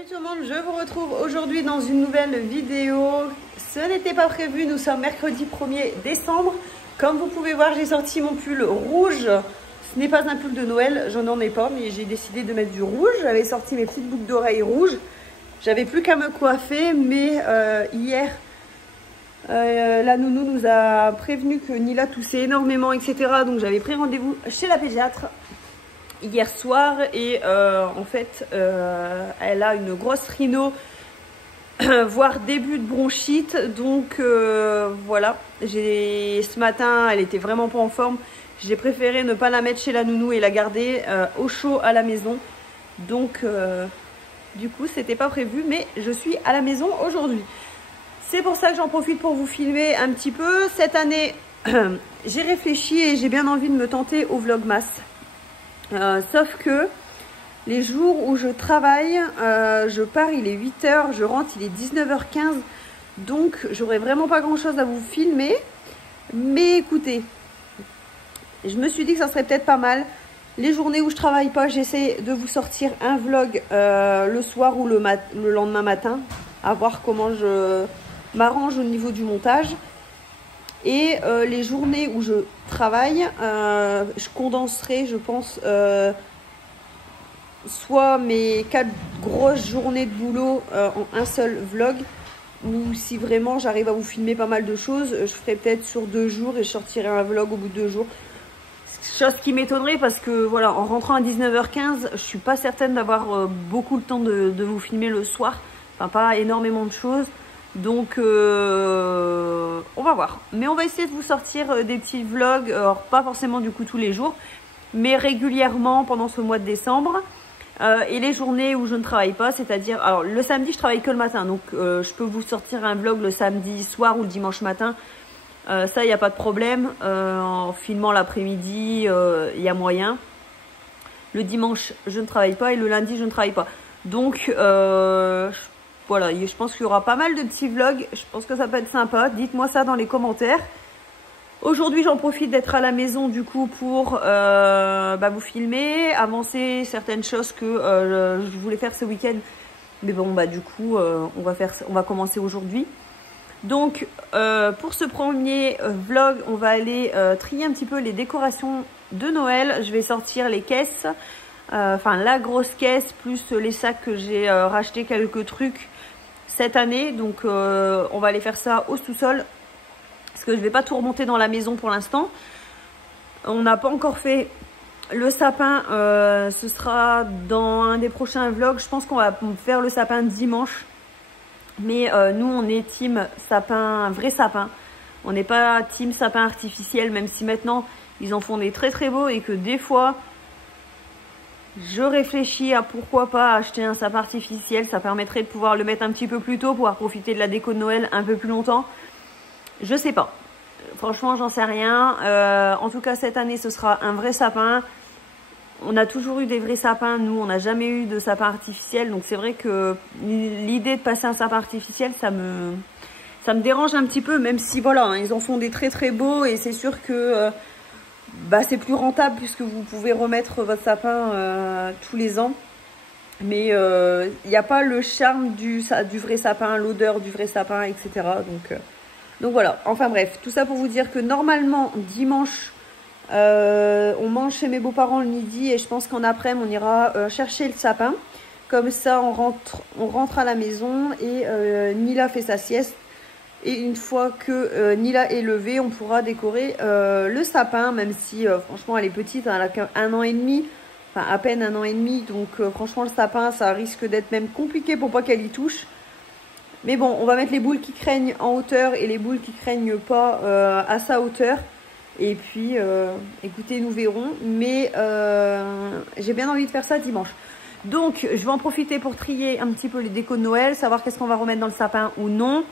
Salut tout le monde, je vous retrouve aujourd'hui dans une nouvelle vidéo. Ce n'était pas prévu, nous sommes mercredi 1er décembre. Comme vous pouvez voir, j'ai sorti mon pull rouge. Ce n'est pas un pull de Noël, je n'en ai pas, mais j'ai décidé de mettre du rouge. J'avais sorti mes petites boucles d'oreilles rouges. J'avais plus qu'à me coiffer, mais hier, la nounou nous a prévenu que Nila toussait énormément, etc. Donc j'avais pris rendez-vous chez la pédiatre hier soir et en fait elle a une grosse rhino voire début de bronchite, donc voilà, ce matin elle était vraiment pas en forme, j'ai préféré ne pas la mettre chez la nounou et la garder au chaud à la maison, donc du coup c'était pas prévu, mais je suis à la maison aujourd'hui. C'est pour ça que j'en profite pour vous filmer un petit peu. Cette année j'ai réfléchi et j'ai bien envie de me tenter au vlogmas. Sauf que les jours où je travaille, je pars, il est 8 h, je rentre, il est 19 h 15. Donc, j'aurai vraiment pas grand chose à vous filmer. Mais écoutez, je me suis dit que ça serait peut-être pas mal. Les journées où je travaille pas, j'essaie de vous sortir un vlog le soir ou le lendemain matin. À voir comment je m'arrange au niveau du montage. Et les journées où je travaille, je condenserai, je pense, soit mes 4 grosses journées de boulot en un seul vlog, ou si vraiment j'arrive à vous filmer pas mal de choses, je ferai peut-être sur 2 jours et je sortirai un vlog au bout de 2 jours. Chose qui m'étonnerait parce que voilà, en rentrant à 19 h 15, je suis pas certaine d'avoir beaucoup le temps de vous filmer le soir. Enfin, pas énormément de choses. Donc on va voir, mais on va essayer de vous sortir des petits vlogs, alors pas forcément du coup tous les jours, mais régulièrement pendant ce mois de décembre, et les journées où je ne travaille pas, c'est-à-dire, alors le samedi je travaille que le matin, donc je peux vous sortir un vlog le samedi soir ou le dimanche matin, ça il n'y a pas de problème, en filmant l'après-midi il y a moyen. Le dimanche je ne travaille pas et le lundi je ne travaille pas, donc voilà, je pense qu'il y aura pas mal de petits vlogs. Je pense que ça peut être sympa. Dites-moi ça dans les commentaires. Aujourd'hui, j'en profite d'être à la maison du coup pour vous filmer, avancer certaines choses que je voulais faire ce week-end. Mais bon, du coup, on va commencer aujourd'hui. Donc, pour ce premier vlog, on va aller trier un petit peu les décorations de Noël. Je vais sortir les caisses. Enfin, la grosse caisse, plus les sacs que j'ai racheté quelques trucs cette année, donc on va aller faire ça au sous-sol parce que je vais pas tout remonter dans la maison pour l'instant. On n'a pas encore fait le sapin, ce sera dans un des prochains vlogs. Je pense qu'on va faire le sapin dimanche, mais nous on est team sapin, vrai sapin, on n'est pas team sapin artificiel, même si maintenant ils en font des très très beaux et que des fois je réfléchis à pourquoi pas acheter un sapin artificiel. Ça permettrait de pouvoir le mettre un petit peu plus tôt, pouvoir profiter de la déco de Noël un peu plus longtemps. Je sais pas. Franchement, j'en sais rien. En tout cas, cette année, ce sera un vrai sapin. On a toujours eu des vrais sapins. Nous, on n'a jamais eu de sapin artificiel. Donc, c'est vrai que l'idée de passer un sapin artificiel, ça me dérange un petit peu. Même si, voilà, hein, ils en font des très très beaux. Et c'est sûr que c'est plus rentable puisque vous pouvez remettre votre sapin tous les ans, mais il n'y a pas le charme du vrai sapin, l'odeur du vrai sapin, etc. Donc voilà, enfin bref, tout ça pour vous dire que normalement dimanche on mange chez mes beaux-parents le midi et je pense qu'en après-midi on ira chercher le sapin, comme ça on rentre à la maison et Nila fait sa sieste. Et une fois que Nila est levée, on pourra décorer le sapin, même si franchement elle est petite, hein, elle a qu'1 an et demi, enfin à peine 1 an et demi, donc franchement le sapin ça risque d'être même compliqué pour pas qu'elle y touche. Mais bon, on va mettre les boules qui craignent en hauteur et les boules qui craignent pas à sa hauteur. Et puis écoutez, nous verrons, mais j'ai bien envie de faire ça dimanche. Donc je vais en profiter pour trier un petit peu les décos de Noël, savoir qu'est-ce qu'on va remettre dans le sapin ou non.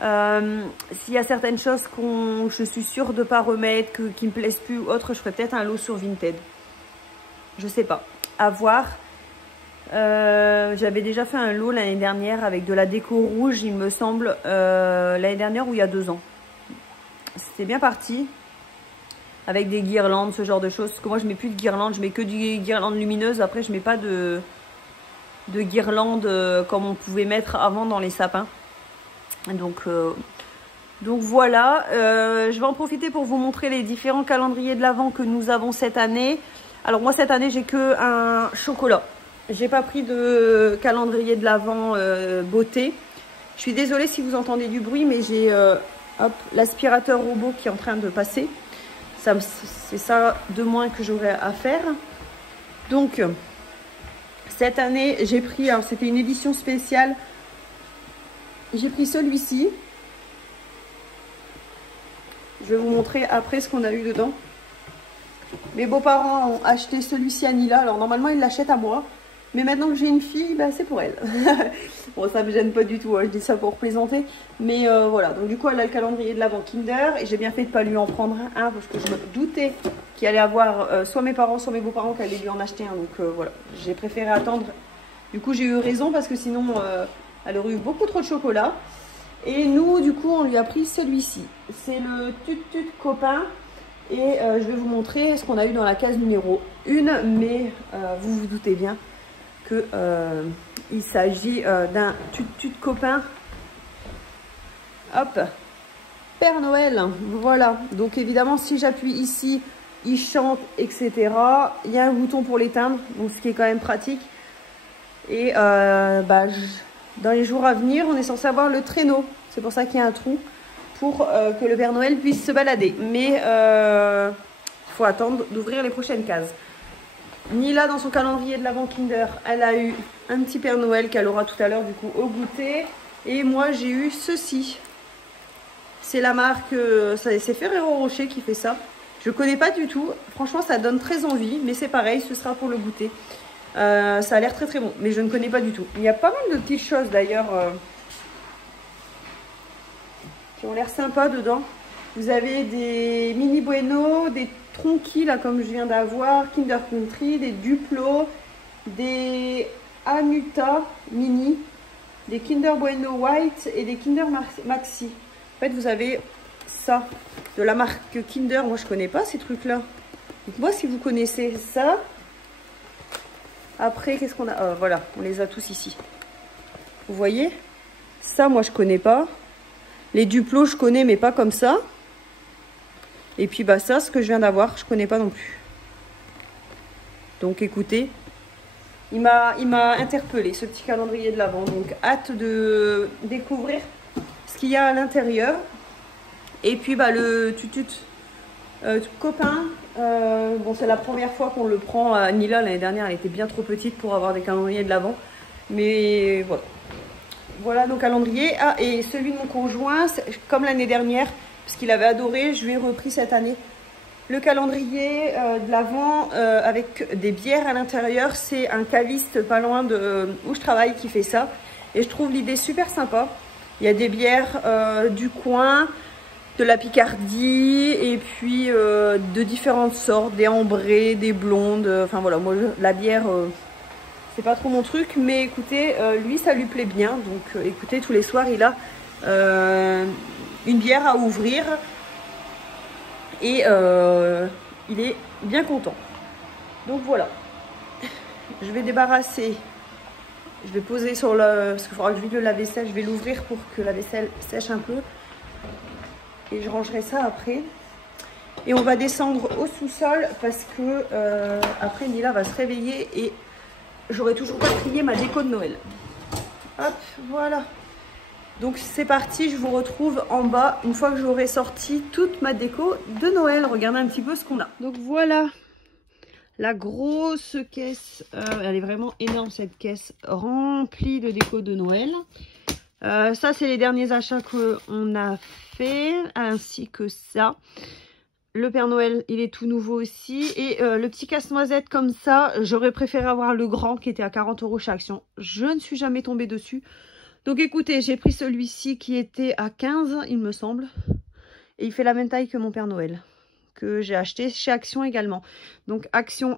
S'il y a certaines choses je suis sûre de ne pas remettre, qui me plaisent plus ou autre, je ferai peut-être un lot sur Vinted. Je sais pas, à voir. J'avais déjà fait un lot l'année dernière avec de la déco rouge, il me semble, l'année dernière ou il y a 2 ans. C'était bien parti. Avec des guirlandes, ce genre de choses. Parce que moi je mets plus de guirlandes, je mets que des guirlandes lumineuses. Après je mets pas de guirlandes comme on pouvait mettre avant dans les sapins. Donc voilà, je vais en profiter pour vous montrer les différents calendriers de l'Avent que nous avons cette année. Alors moi cette année j'ai que un chocolat. J'ai pas pris de calendrier de l'Avent beauté. Je suis désolée si vous entendez du bruit, mais j'ai l'aspirateur robot qui est en train de passer. C'est ça de moins que j'aurais à faire. Donc cette année j'ai pris, alors c'était une édition spéciale, j'ai pris celui-ci. Je vais vous montrer après ce qu'on a eu dedans. Mes beaux-parents ont acheté celui-ci à Nila. Alors normalement ils l'achètent à moi, mais maintenant que j'ai une fille, bah, c'est pour elle. Bon, ça me gêne pas du tout, hein. Je dis ça pour plaisanter. Mais voilà, donc du coup elle a le calendrier de l'Avent Kinder. Et j'ai bien fait de ne pas lui en prendre un parce que je me doutais qu'il allait avoir soit mes parents, soit mes beaux-parents qui allaient lui en acheter un. Donc voilà, j'ai préféré attendre. Du coup j'ai eu raison parce que sinon elle aurait eu beaucoup trop de chocolat. Et nous du coup on lui a pris celui-ci. C'est le Tut Copain. Et je vais vous montrer ce qu'on a eu dans la case numéro 1. Mais vous vous doutez bien que il s'agit d'un Tut Copain. Hop, Père Noël. Voilà, donc évidemment si j'appuie ici, il chante, etc. Il y a un bouton pour l'éteindre, donc ce qui est quand même pratique. Et dans les jours à venir, on est censé avoir le traîneau. C'est pour ça qu'il y a un trou pour que le Père Noël puisse se balader. Mais il faut attendre d'ouvrir les prochaines cases. Nila, dans son calendrier de l'Avent Kinder, elle a eu un petit Père Noël qu'elle aura tout à l'heure du coup au goûter. Et moi, j'ai eu ceci. C'est la marque, c'est Ferrero Rocher qui fait ça. Je ne connais pas du tout. Franchement, ça donne très envie. Mais c'est pareil, ce sera pour le goûter. Ça a l'air très très bon. Mais je ne connais pas du tout. Il y a pas mal de petites choses d'ailleurs qui ont l'air sympas dedans. Vous avez des mini Bueno, des Tronquis là comme je viens d'avoir, Kinder Country, des Duplo, des Anuta mini, des Kinder Bueno White et des Kinder Maxi. En fait vous avez ça de la marque Kinder. Moi je connais pas ces trucs là. Dites-moi si vous connaissez ça. Après qu'est-ce qu'on a, voilà, on les a tous ici. Vous voyez, ça moi je connais pas. Les Duplo je connais mais pas comme ça. Et puis bah ça, ce que je viens d'avoir, je connais pas non plus. Donc écoutez, il m'a interpellé ce petit calendrier de l'Avent. Donc hâte de découvrir ce qu'il y a à l'intérieur. Et puis bah le Tut Copain, bon c'est la première fois qu'on le prend à Nila. L'année dernière elle était bien trop petite pour avoir des calendriers de l'Avent. Mais voilà. Voilà nos calendriers. Ah, et celui de mon conjoint, comme l'année dernière, parce qu'il avait adoré, je lui ai repris cette année le calendrier de l'Avent avec des bières à l'intérieur. C'est un caviste pas loin de où je travaille qui fait ça. Et je trouve l'idée super sympa. Il y a des bières du coin, de la Picardie, et puis de différentes sortes, des ambrées, des blondes. Enfin voilà, moi la bière... c'est pas trop mon truc, mais écoutez, lui ça lui plaît bien. Donc écoutez, tous les soirs il a une bière à ouvrir. Et il est bien content. Donc voilà. Je vais débarrasser. Je vais poser sur le... parce qu'il faudra que je vide le lave-vaisselle. Je vais l'ouvrir pour que la vaisselle sèche un peu. Et je rangerai ça après. Et on va descendre au sous-sol parce que après Nila va se réveiller et j'aurai toujours pas trié ma déco de Noël. Hop, voilà. Donc c'est parti, je vous retrouve en bas une fois que j'aurai sorti toute ma déco de Noël. Regardez un petit peu ce qu'on a. Donc voilà, la grosse caisse, elle est vraiment énorme cette caisse, remplie de déco de Noël. Ça c'est les derniers achats qu'on a fait, ainsi que ça. Le Père Noël, il est tout nouveau aussi. Et le petit casse-noisette comme ça, j'aurais préféré avoir le grand qui était à 40 € chez Action. Je ne suis jamais tombée dessus. Donc écoutez, j'ai pris celui-ci qui était à 15, il me semble. Et il fait la même taille que mon Père Noël, que j'ai acheté chez Action également. Donc Action.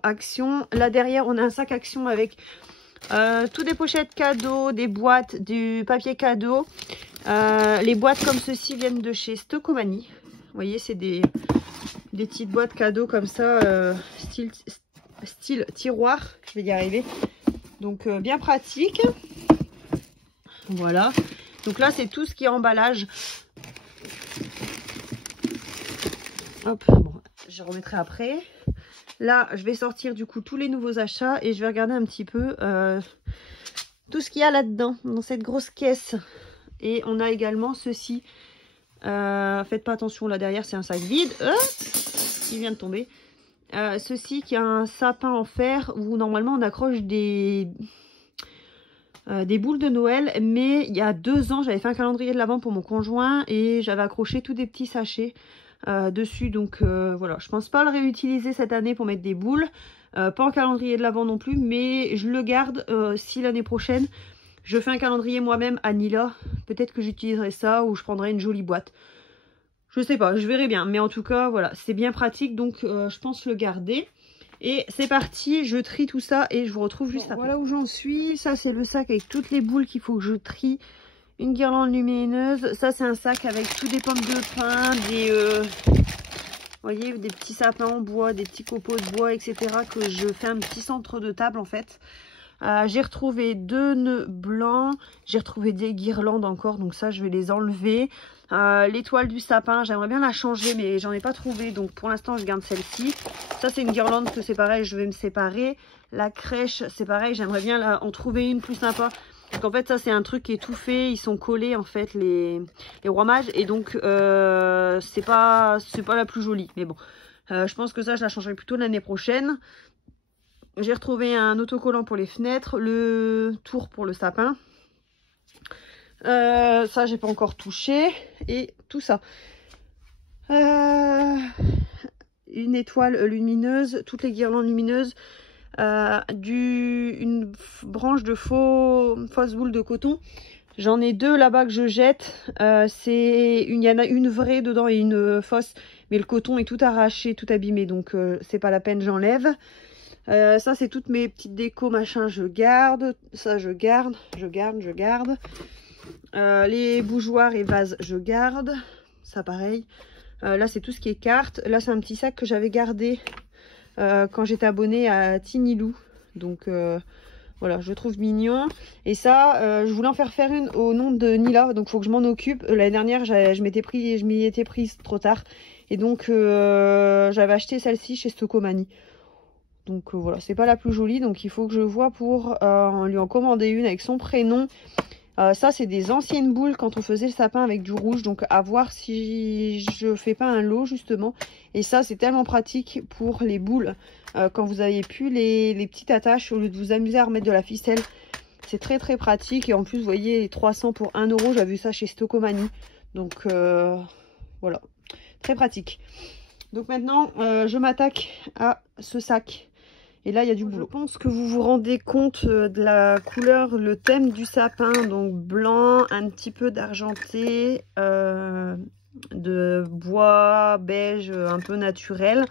Là derrière, on a un sac Action avec toutes des pochettes cadeaux, des boîtes, du papier cadeau. Les boîtes comme ceci viennent de chez Stocomanie. Vous voyez, c'est des petites boîtes cadeaux comme ça, style tiroir. Je vais y arriver. Donc bien pratique. Voilà. Donc là c'est tout ce qui est emballage. Hop, bon, je remettrai après. Là je vais sortir du coup tous les nouveaux achats et je vais regarder un petit peu tout ce qu'il y a là-dedans, dans cette grosse caisse. Et on a également ceci. Faites pas attention, là derrière c'est un sac vide. Il vient de tomber. Ceci qui a un sapin en fer où normalement on accroche des boules de Noël. Mais il y a 2 ans j'avais fait un calendrier de l'Avent pour mon conjoint et j'avais accroché tous des petits sachets dessus. Donc voilà, je pense pas le réutiliser cette année pour mettre des boules. Pas en calendrier de l'Avent non plus, mais je le garde si l'année prochaine je fais un calendrier moi-même à Nila. Peut-être que j'utiliserai ça ou je prendrai une jolie boîte. Je sais pas, je verrai bien. Mais en tout cas, voilà, c'est bien pratique. Donc, je pense le garder. Et c'est parti, je trie tout ça et je vous retrouve juste après. Voilà où j'en suis. Ça, c'est le sac avec toutes les boules qu'il faut que je trie. Une guirlande lumineuse. Ça, c'est un sac avec tous des pommes de pin, vous voyez, des petits sapins en bois, des petits copeaux de bois, etc. que je fais un petit centre de table, en fait. J'ai retrouvé 2 nœuds blancs, j'ai retrouvé des guirlandes encore, donc ça je vais les enlever. L'étoile du sapin, j'aimerais bien la changer mais j'en ai pas trouvé, donc pour l'instant je garde celle-ci. Ça c'est une guirlande que c'est pareil, je vais me séparer. La crèche c'est pareil, j'aimerais bien en trouver une plus sympa. Parce qu'en fait ça c'est un truc qui est tout fait, ils sont collés en fait les rois mages et donc c'est pas la plus jolie. Mais bon, je pense que ça je la changerai plutôt l'année prochaine. J'ai retrouvé un autocollant pour les fenêtres, le tour pour le sapin. Ça, j'ai pas encore touché. Et tout ça. Une étoile lumineuse, toutes les guirlandes lumineuses. Une branche de fausse boule de coton. J'en ai 2 là-bas que je jette. Il y en a une vraie dedans et une fausse. Mais le coton est tout arraché, tout abîmé. Donc, c'est pas la peine, j'enlève. Ça c'est toutes mes petites décos machin, je garde. Ça je garde. Les bougeoirs et vases je garde. Ça pareil. Là c'est tout ce qui est cartes. Là c'est un petit sac que j'avais gardé quand j'étais abonnée à Tinilou. Donc voilà, je le trouve mignon. Et ça je voulais en faire une au nom de Nila. Donc il faut que je m'en occupe. L'année dernière je m'y étais prise trop tard. Et donc j'avais acheté celle-ci chez Stocomanie. Donc voilà, c'est pas la plus jolie, donc il faut que je vois pour lui en commander une avec son prénom. Ça c'est des anciennes boules quand on faisait le sapin avec du rouge, donc à voir si je fais pas un lot justement. Et ça c'est tellement pratique pour les boules quand vous avez plus les petites attaches au lieu de vous amuser à remettre de la ficelle. C'est très très pratique et en plus vous voyez les 300 pour 1 €, j'ai vu ça chez Stocomanie. Donc voilà, très pratique. Donc maintenant je m'attaque à ce sac. Et là, il y a du boulot. Je pense que vous vous rendez compte de la couleur, le thème du sapin. Donc blanc, un petit peu d'argenté, de bois beige un peu naturel.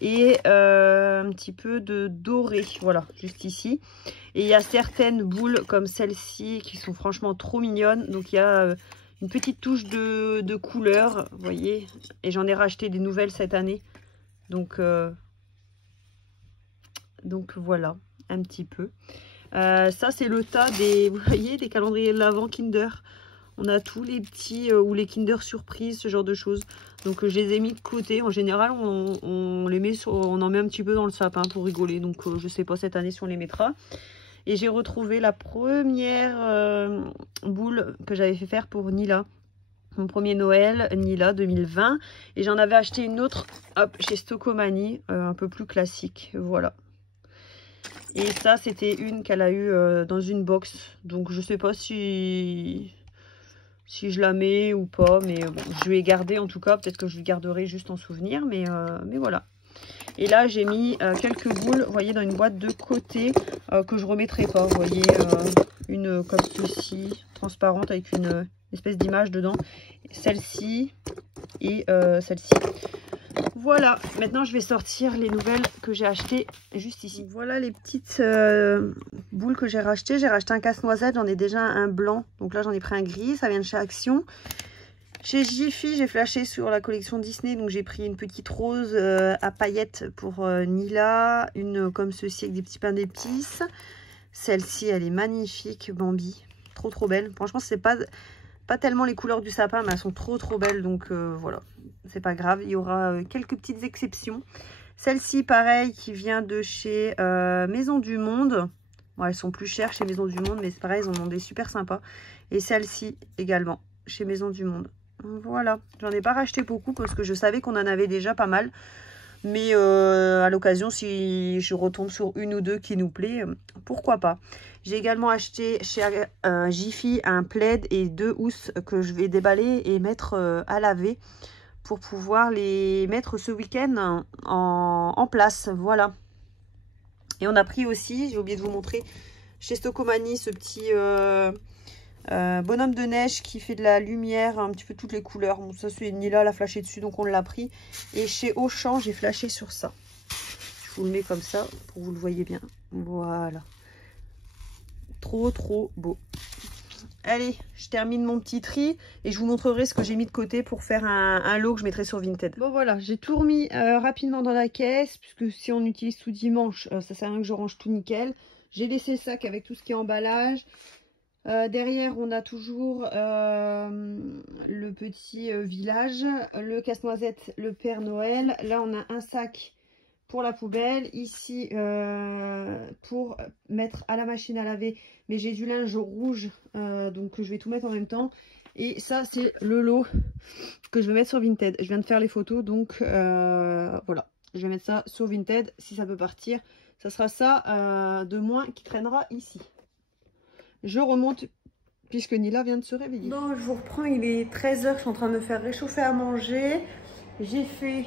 Et un petit peu de doré. Voilà, juste ici. Et il y a certaines boules comme celle-ci qui sont franchement trop mignonnes. Donc il y a une petite touche de couleur, vous voyez. Et j'en ai racheté des nouvelles cette année. Donc voilà, un petit peu. Ça c'est le tas vous voyez, des calendriers de l'Avent Kinder. On a tous les petits ou les Kinder Surprise, ce genre de choses. Donc je les ai mis de côté. En général, on les met on en met un petit peu dans le sapin pour rigoler. Donc je sais pas cette année si on les mettra. Et j'ai retrouvé la première boule que j'avais fait faire pour Nila. Mon premier Noël, Nila 2020. Et j'en avais acheté une autre chez Stocomanie, un peu plus classique. Voilà. Et ça, c'était une qu'elle a eue dans une box. Donc, je sais pas si je la mets ou pas. Mais bon, je vais garder en tout cas. Peut-être que je le garderai juste en souvenir. Mais voilà. Et là, j'ai mis quelques boules, vous voyez, dans une boîte de côté que je remettrai pas. Vous voyez, une comme ceci, transparente avec une espèce d'image dedans. Celle-ci et celle-ci. Voilà, maintenant je vais sortir les nouvelles que j'ai achetées juste ici. Voilà les petites boules que j'ai rachetées. J'ai racheté un casse-noisette, j'en ai déjà un blanc. Donc là j'en ai pris un gris, ça vient de chez Action. Chez Jiffy, j'ai flashé sur la collection Disney. Donc j'ai pris une petite rose à paillettes pour Nila. Une comme ceci avec des petits pains d'épices. Celle-ci, elle est magnifique, Bambi. Trop, trop belle. Franchement, c'est pas tellement les couleurs du sapin, mais elles sont trop, trop belles. Donc, voilà. C'est pas grave. Il y aura quelques petites exceptions. Celle-ci, pareil, qui vient de chez Maison du Monde. Bon, elles sont plus chères chez Maison du Monde, mais c'est pareil, ils en ont des super sympas. Et celle-ci, également, chez Maison du Monde. Voilà. J'en ai pas racheté beaucoup parce que je savais qu'on en avait déjà pas mal. Mais à l'occasion, si je retombe sur une ou deux qui nous plaît, pourquoi pas. J'ai également acheté chez Jiffy un plaid et 2 housses que je vais déballer et mettre à laver pour pouvoir les mettre ce week-end en place. Voilà. Et on a pris aussi, j'ai oublié de vous montrer, chez Stocomanie, ce petit bonhomme de neige qui fait de la lumière, un petit peu toutes les couleurs. Bon, ça c'est Nila l'a flashé dessus, donc on l'a pris. Et chez Auchan, j'ai flashé sur ça. Je vous le mets comme ça pour que vous le voyez bien. Voilà. Trop trop beau. Allez, je termine mon petit tri et je vous montrerai ce que j'ai mis de côté pour faire un lot que je mettrai sur Vinted. Bon voilà, j'ai tout remis rapidement dans la caisse, puisque si on utilise tout dimanche, ça sert à rien que je range tout nickel. J'ai laissé le sac avec tout ce qui est emballage. Derrière, on a toujours le petit village, le casse-noisette, le Père Noël. Là, on a un sac pour la poubelle. Ici, pour mettre à la machine à laver. Mais j'ai du linge rouge, donc je vais tout mettre en même temps. Et ça, c'est le lot que je vais mettre sur Vinted. Je viens de faire les photos, donc voilà. Je vais mettre ça sur Vinted. Si ça peut partir, ça sera ça de moins qui traînera ici. Je remonte puisque Nila vient de se réveiller. Bon, je vous reprends, il est 13 h, je suis en train de me faire réchauffer à manger. J'ai fait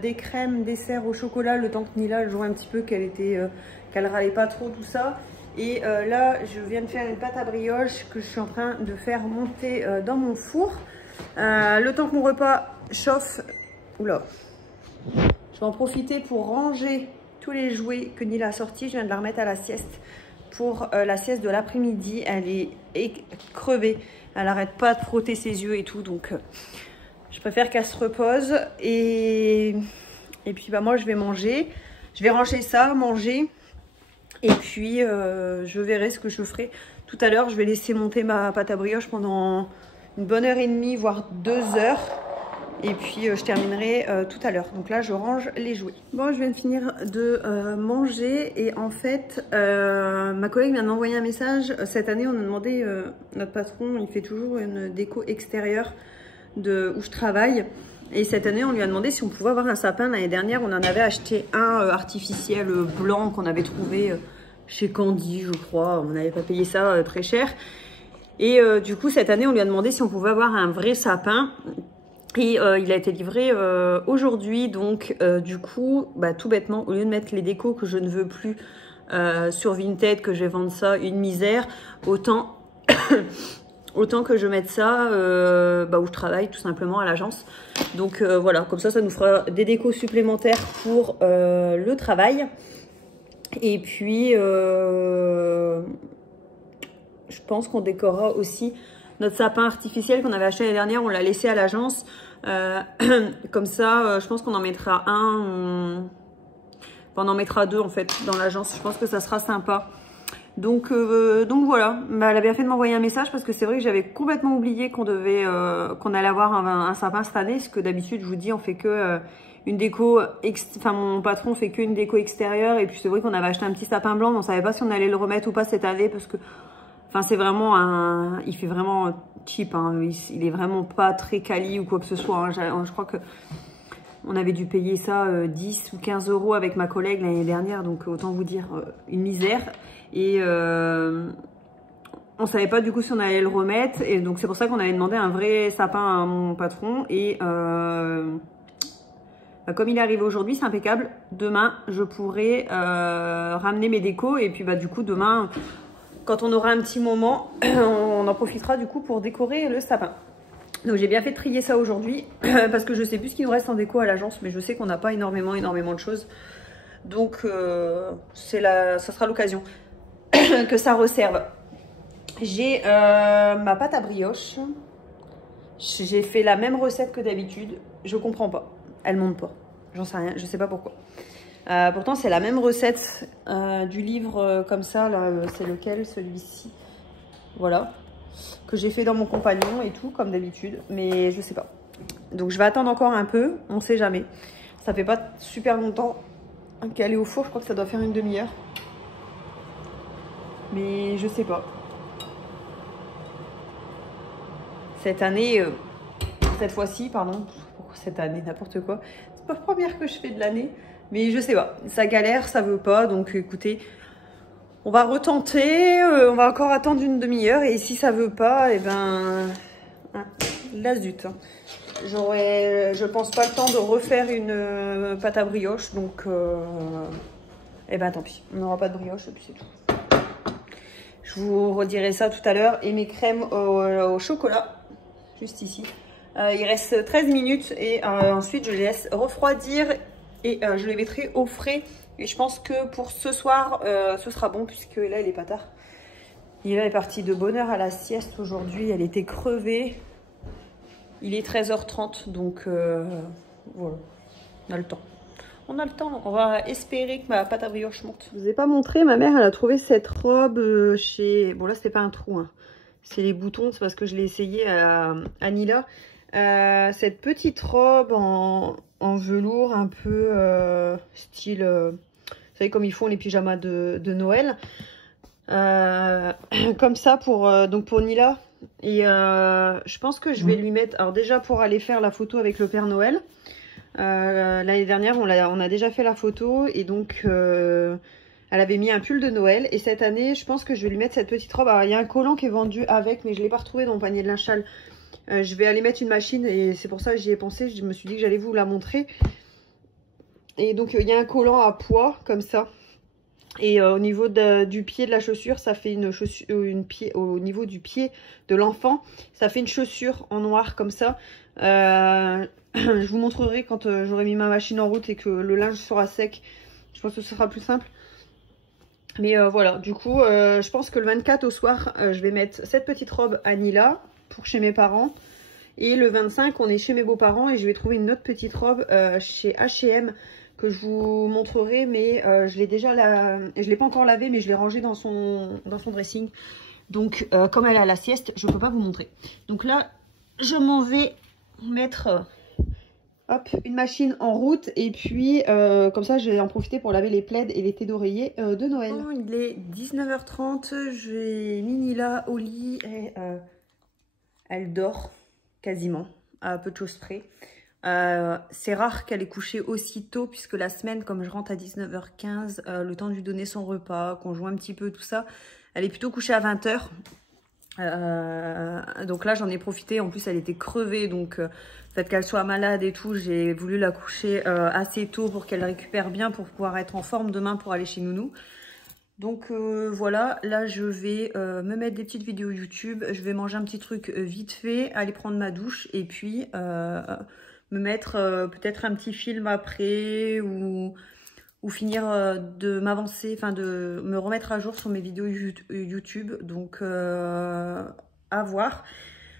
des crèmes dessert au chocolat le temps que Nila jouait un petit peu, qu'elle râlait pas trop, tout ça. Et là, je viens de faire une pâte à brioche que je suis en train de faire monter dans mon four. Le temps que mon repas chauffe, oula, je vais en profiter pour ranger tous les jouets que Nila a sortis. Je viens de la remettre à la sieste. Pour la sieste de l'après-midi, elle est crevée, elle n'arrête pas de frotter ses yeux et tout, donc je préfère qu'elle se repose. Et puis bah, moi je vais manger, je vais ranger ça, manger, et puis je verrai ce que je ferai. Tout à l'heure, je vais laisser monter ma pâte à brioche pendant une bonne heure et demie, voire 2 heures. Et puis je terminerai tout à l'heure. Donc là, je range les jouets. Bon, je viens de finir de manger. Et en fait, ma collègue vient d'envoyer un message. Cette année, on a demandé, notre patron, il fait toujours une déco extérieure où je travaille. Et cette année, on lui a demandé si on pouvait avoir un sapin. L'année dernière, on en avait acheté un artificiel blanc qu'on avait trouvé chez Candy, je crois. On n'avait pas payé ça très cher. Et du coup, cette année, on lui a demandé si on pouvait avoir un vrai sapin. Et il a été livré aujourd'hui, donc du coup, bah, tout bêtement, au lieu de mettre les décos que je ne veux plus sur Vinted, que je vais vendre ça une misère, autant, autant que je mette ça bah, où je travaille tout simplement à l'agence. Donc voilà, comme ça nous fera des décos supplémentaires pour le travail. Et puis, je pense qu'on décorera aussi notre sapin artificiel qu'on avait acheté l'année dernière, on l'a laissé à l'agence. Comme ça, je pense qu'on en mettra un. Enfin, on en mettra 2 en fait dans l'agence. Je pense que ça sera sympa. Donc voilà. Bah, elle a bien fait de m'envoyer un message parce que c'est vrai que j'avais complètement oublié qu'on allait avoir un sapin cette année. Parce que d'habitude, je vous dis, on fait que une déco. Enfin, mon patron fait qu'une déco extérieure. Et puis c'est vrai qu'on avait acheté un petit sapin blanc, mais on savait pas si on allait le remettre ou pas cette année parce que. Enfin, c'est vraiment il fait vraiment cheap, hein. Il est vraiment pas très quali ou quoi que ce soit, hein. Je crois que on avait dû payer ça 10 ou 15 € avec ma collègue l'année dernière, donc autant vous dire une misère. Et on savait pas du coup si on allait le remettre, et donc c'est pour ça qu'on avait demandé un vrai sapin à mon patron. Et bah, comme il est arrivé aujourd'hui, c'est impeccable. Demain, je pourrai ramener mes décos, et puis bah du coup demain, quand on aura un petit moment, on en profitera du coup pour décorer le sapin. Donc j'ai bien fait de trier ça aujourd'hui parce que je sais plus ce qu'il nous reste en déco à l'agence, mais je sais qu'on n'a pas énormément de choses. Donc ça sera l'occasion que ça resserve. J'ai ma pâte à brioche. J'ai fait la même recette que d'habitude. Je comprends pas. Elle monte pas. J'en sais rien. Je sais pas pourquoi. Pourtant, c'est la même recette du livre comme ça. Là, c'est lequel? Celui-ci. Voilà. Que j'ai fait dans mon compagnon et tout, comme d'habitude. Mais je sais pas. Donc, je vais attendre encore un peu. On sait jamais. Ça fait pas super longtemps qu'elle est au four. Je crois que ça doit faire une demi-heure. Mais je sais pas. Cette année... cette fois-ci, pardon. Cette année, n'importe quoi. C'est pas la première que je fais de l'année. Mais je sais pas, ça galère, ça veut pas, donc écoutez, on va retenter, on va encore attendre une demi-heure, et si ça veut pas, et ben, hein, la zut. Hein. J'aurais, je pense pas le temps de refaire une pâte à brioche, donc, et ben tant pis, on n'aura pas de brioche, et puis c'est tout. Je vous redirai ça tout à l'heure, et mes crèmes au chocolat, juste ici. Il reste 13 minutes, et ensuite je les laisse refroidir. Et je les mettrai au frais. Et je pense que pour ce soir, ce sera bon. Puisque là, il est pas tard. Il est parti de bonne heure à la sieste aujourd'hui. Elle était crevée. Il est 13h30. Donc, voilà. On a le temps. On a le temps. On va espérer que ma pâte à brioche monte. Je vous ai pas montré. Ma mère, elle a trouvé cette robe chez... Bon, là, c'était pas un trou. Hein. C'est les boutons. C'est parce que je l'ai essayé à Nila. Cette petite robe en velours un peu style, vous savez comme ils font les pyjamas de Noël, comme ça donc pour Nila. Et je pense que je vais lui mettre, alors déjà pour aller faire la photo avec le Père Noël, l'année dernière on a déjà fait la photo, et donc elle avait mis un pull de Noël, et cette année je pense que je vais lui mettre cette petite robe. Alors il y a un collant qui est vendu avec, mais je ne l'ai pas retrouvé dans le panier de linge sale. Je vais aller mettre une machine, et c'est pour ça que j'y ai pensé. Je me suis dit que j'allais vous la montrer. Et donc il y a un collant à poids comme ça. Et au niveau du pied de la chaussure, ça fait une chaussure, au niveau du pied de l'enfant, ça fait une chaussure en noir comme ça. Je vous montrerai quand j'aurai mis ma machine en route et que le linge sera sec. Je pense que ce sera plus simple. Mais voilà, du coup, je pense que le 24 au soir, je vais mettre cette petite robe à Nila pour chez mes parents. Et le 25, on est chez mes beaux-parents, et je vais trouver une autre petite robe chez H&M que je vous montrerai, mais je l'ai pas encore lavée, mais je l'ai rangée dans son dressing. Donc, comme elle est à la sieste, je peux pas vous montrer. Donc là, je m'en vais mettre hop, une machine en route, et puis comme ça, je vais en profiter pour laver les plaids et les thés d'oreiller de Noël. Bon, il est 19h30, j'ai mis Nila au lit, et elle dort quasiment, à peu de choses près. C'est rare qu'elle ait couché aussitôt, puisque la semaine, comme je rentre à 19h15, le temps de lui donner son repas, qu'on joue un petit peu, tout ça, elle est plutôt couchée à 20h. Donc là, j'en ai profité. En plus, elle était crevée, donc le fait qu'elle soit malade et tout, j'ai voulu la coucher assez tôt pour qu'elle récupère bien, pour pouvoir être en forme demain pour aller chez Nounou. Donc voilà, là je vais me mettre des petites vidéos YouTube, je vais manger un petit truc vite fait, aller prendre ma douche, et puis me mettre peut-être un petit film après, ou finir de m'avancer, enfin de me remettre à jour sur mes vidéos YouTube, donc à voir.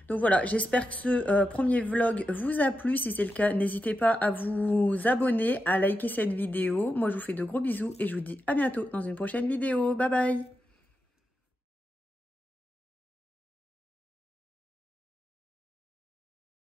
Donc voilà, j'espère que ce premier vlog vous a plu. Si c'est le cas, n'hésitez pas à vous abonner, à liker cette vidéo. Moi, je vous fais de gros bisous, et je vous dis à bientôt dans une prochaine vidéo. Bye bye!